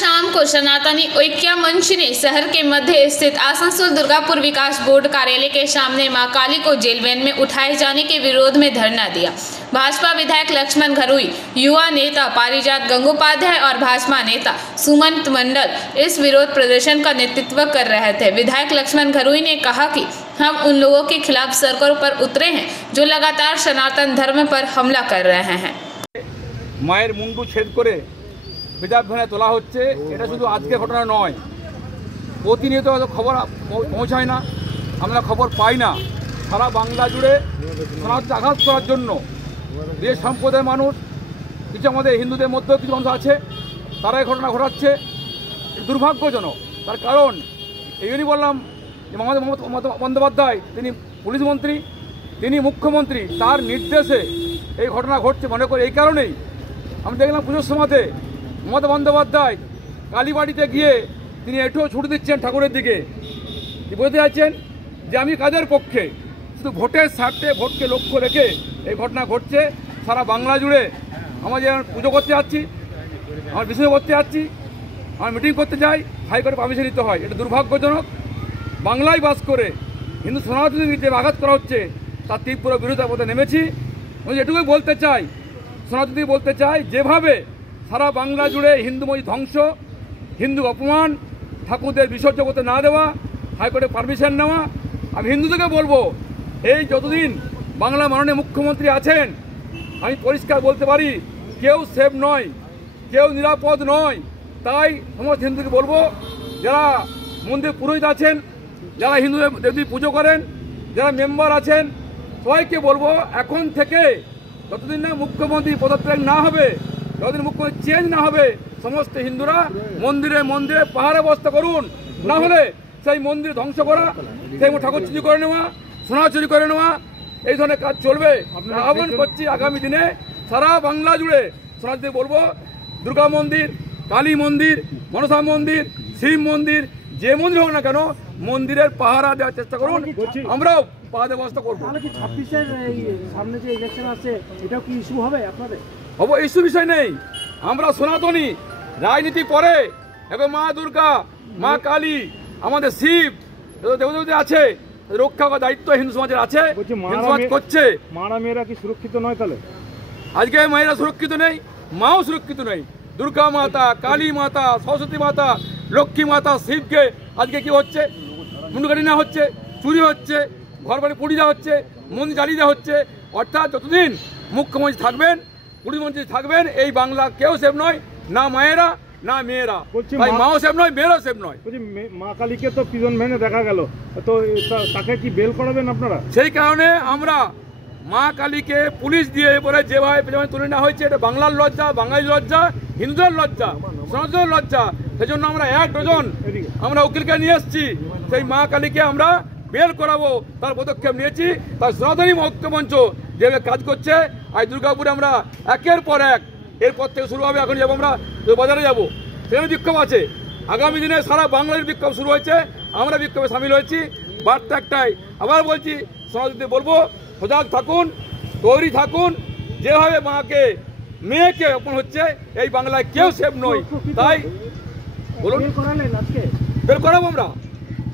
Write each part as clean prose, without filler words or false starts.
शाम को सनातनी ऐक्य मंच ने शहर के मध्य स्थित आसनसोल दुर्गापुर विकास बोर्ड कार्यालय के सामने मां काली को जेल वैन में उठाए जाने के विरोध में धरना दिया। भाजपा विधायक लक्ष्मण घरुई, युवा नेता पारिजात गंगोपाध्याय और भाजपा नेता सुमंत मंडल इस विरोध प्रदर्शन का नेतृत्व कर रहे थे। विधायक लक्ष्मण घरुई ने कहा कि हम उन लोगों के खिलाफ सड़कों पर उतरे हैं जो लगातार सनातन धर्म पर हमला कर रहे हैं। मायर मुंडू छेद करे विधायक भवने তোলা হচ্ছে। এটা শুধু আজকের ঘটনা নয়, প্রতিনিয়ত খবর পৌঁছায় না, আমরা খবর পাই না। সারা বাংলা জুড়ে সনাতনকে আঘাত করার জন্য যে সম্প্রদায়ের মানুষ, কিছু আমাদের হিন্দুদের মধ্যেও কিছু মানুষ আছে, তারা এই ঘটনা ঘটাচ্ছে। দুর্ভাগ্যজনক। তার কারণ এই জন্যই বললাম যে মমতা বন্দ্যোপাধ্যায় তিনি পুলিশ মন্ত্রী, তিনি মুখ্যমন্ত্রী, তার নির্দেশে এই ঘটনা ঘটছে মনে করে। এই কারণেই আমি দেখলাম পুজোর সময়তে মমতা বন্দ্যোপাধ্যায় কালীবাড়িতে গিয়ে তিনি এঁটো ছুটে দিচ্ছেন ঠাকুরের দিকে। বলতে চাইছেন যে আমি কাদের পক্ষে? শুধু ভোটের স্বার্থে, ভোটকে লক্ষ্য রেখে এই ঘটনা ঘটছে। সারা বাংলা জুড়ে আমরা যে পুজো করতে যাচ্ছি, আমার বিশেষ করতে যাচ্ছি, আমার মিটিং করতে যাই, হাইকোর্টে পারমিশন নিতে হয়। এটা দুর্ভাগ্যজনক। বাংলায় বাস করে হিন্দু সনাতনীকে যে আঘাত করা হচ্ছে তার তীব্র বিরোধিতা করতে নেমেছি। আমি এটুকুই বলতে চাই, সনাতনী বলতে চাই, যেভাবে সারা বাংলা জুড়ে হিন্দুময় ধ্বংস, হিন্দু অপমান, ঠাকুরদের বিসর্জন করতে না দেওয়া, হাইকোর্টে পারমিশন নেওয়া, আমি হিন্দুদেরকে বলবো এই যতদিন বাংলা মাননীয় মুখ্যমন্ত্রী আছেন আমি পরিষ্কার বলতে পারি কেউ সেফ নয়, কেউ নিরাপদ নয়। তাই সমস্ত হিন্দুকে বলবো, যারা মন্দির পুরোহিত আছেন, যারা হিন্দুদের দেবী পুজো করেন, যারা মেম্বার আছেন, সবাইকে বলবো এখন থেকে যতদিন না মুখ্যমন্ত্রী পদত্যাগ না হবে, যতদিন মুখ্যমন্ত্রী চেঞ্জ না হবে, সমস্ত হিন্দুরা মন্দিরে মন্দিরে পাহারা ব্যবস্থা করুন। না হলে সেই মন্দির ধ্বংস করা, সেই ঠাকুর চুরি করে নেওয়া, সোনা চুরি করে নেওয়া, এই ধরনের কাজ চলবে। আহ্বান করছি আগামী দিনে সারা বাংলা জুড়ে সনাতনীদের বলবো, দুর্গা মন্দির, কালী মন্দির, মনসা মন্দির, শিব মন্দির, যে মন্দির হোক না কেন মন্দিরের পাহারা দেওয়ার চেষ্টা করুন। আমরাও পাহারা ব্যবস্থা করবো। 26-এর সামনে যে ইলেকশন আছে এটাও কি ইস্যু হবে আপনাদের? হবো, ইস্যু বিষয় নেই। আমরা সনাতনী, রাজনীতি পরে। এখন মা দুর্গা, মা কালী, আমাদের শিব দেবদেবী আছে, রক্ষা করার দায়িত্ব হিন্দু সমাজের আছে। হিন্দু সমাজ করছে। মারা মেয়েরা কি সুরক্ষিত নয়? তাহলে আজকে মেয়েরা সুরক্ষিত নেই, মাও সুরক্ষিত নেই। দুর্গা মাতা, কালী মাতা, সরস্বতী মাতা, লক্ষ্মী মাতা, শিবকে আজকে কি হচ্ছে? মুন্ডুকাটি না হচ্ছে, চুরি হচ্ছে, ঘর বাড়ি পুড়িয়ে দেওয়া হচ্ছে, মন্দির জ্বালিয়ে দেওয়া হচ্ছে। অর্থাৎ যতদিন মুখ্যমন্ত্রী থাকবেন, পুলিশ মন্ত্রী থাকবেন, এই বাংলা কেউ সেফ নয়, না মায়েরা না মেয়েরা। ভাই মাও সেফ নয়, মেয়েরাও সেফ নয়। মা কালীকে তো প্রিজন ভ্যানে দেখা গেল, তো তাকে কি বেল করাবেন আপনারা? সেই কারণে আমরা মা কালীকে পুলিশ দিয়ে পরে যেভাবে তুলে নেওয়া হয়েছে, এটা বাংলার লজ্জা, বাঙালির লজ্জা, হিন্দুদের লজ্জা, সনাতনের লজ্জা। সেই জন্য আমরা 1 ডজন আমরা উকিলকে নিয়ে এসেছি। সেই মা কালীকে আমরা বেল করাবো, তার পদক্ষেপ নিয়েছি। তার সনাতনী ঐক্যমঞ্চ যেভাবে কাজ করছে, আজ দুর্গাপুরে আমরা একের পর এক, এরপর থেকে শুরু হবে। এখন যাবো আমরা বাজারে যাবো, সেখানে বিক্ষোভ আছে। আগামী দিনে সারা বাংলার বিক্ষোভ শুরু হয়েছে, আমরা বিক্ষোভে সামিল হয়েছি। বার্তা একটাই, আবার বলছি, সনাতনীদের বলবো সজাগ থাকুন, তৈরি থাকুন। যেভাবে মাকে, মেয়েকে অপমান হচ্ছে, এই বাংলায় কেউ সেফ নয়। তাই বলুন, বেল করাবো,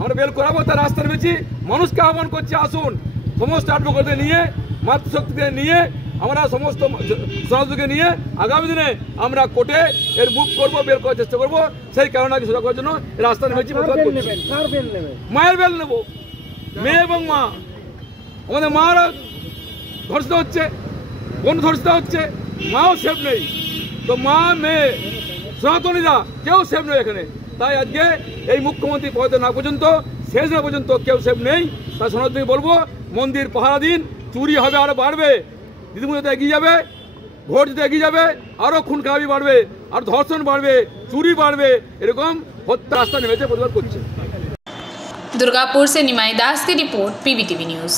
আমরা বেল করাবো। তার রাস্তা নেমেছি, মানুষকে আহ্বান করছি আসুন, সমস্ত অ্যাডভোকেটদের নিয়ে, মাতৃশক্তিদের নিয়ে, আমরা সমস্ত সনাতনীকে নিয়ে আগামী দিনে আমরা কোর্টে এর মুখ করবো, বের করার চেষ্টা করবো। সেই কারণে আগে সোজা করার জন্য রাস্তা নেমেছি। মায়ের বেল নেবো, মেয়ে এবং মা। আমাদের মারা ধর্ষিত হচ্ছে, বোন ধর্ষিত হচ্ছে, মাও সেফ নেই। তো মা, মেয়ে, সনাতনীরা কেউ সেফ নেই এখানে। তাই আজকে এই মুখ্যমন্ত্রী পদে না পর্যন্ত, শেষ না পর্যন্ত কেউ সেফ নেই। তাই সনাতনী বলবো, মন্দির পাহারা দিন। চুরি হবে, আরো বাড়বে, দিদিমণি যদি এগিয়ে যাবে, ভোট যদি এগিয়ে যাবে, আরো খুন খারাপি বাড়বে, আর ধর্ষণ বাড়বে, চুরি বাড়বে। এরকম হত্যা রাস্তা নেমেছে, প্রতিবাদ করছে। दुर्गापुर से निमाई दास की रिपोर्ट, PBTV न्यूज।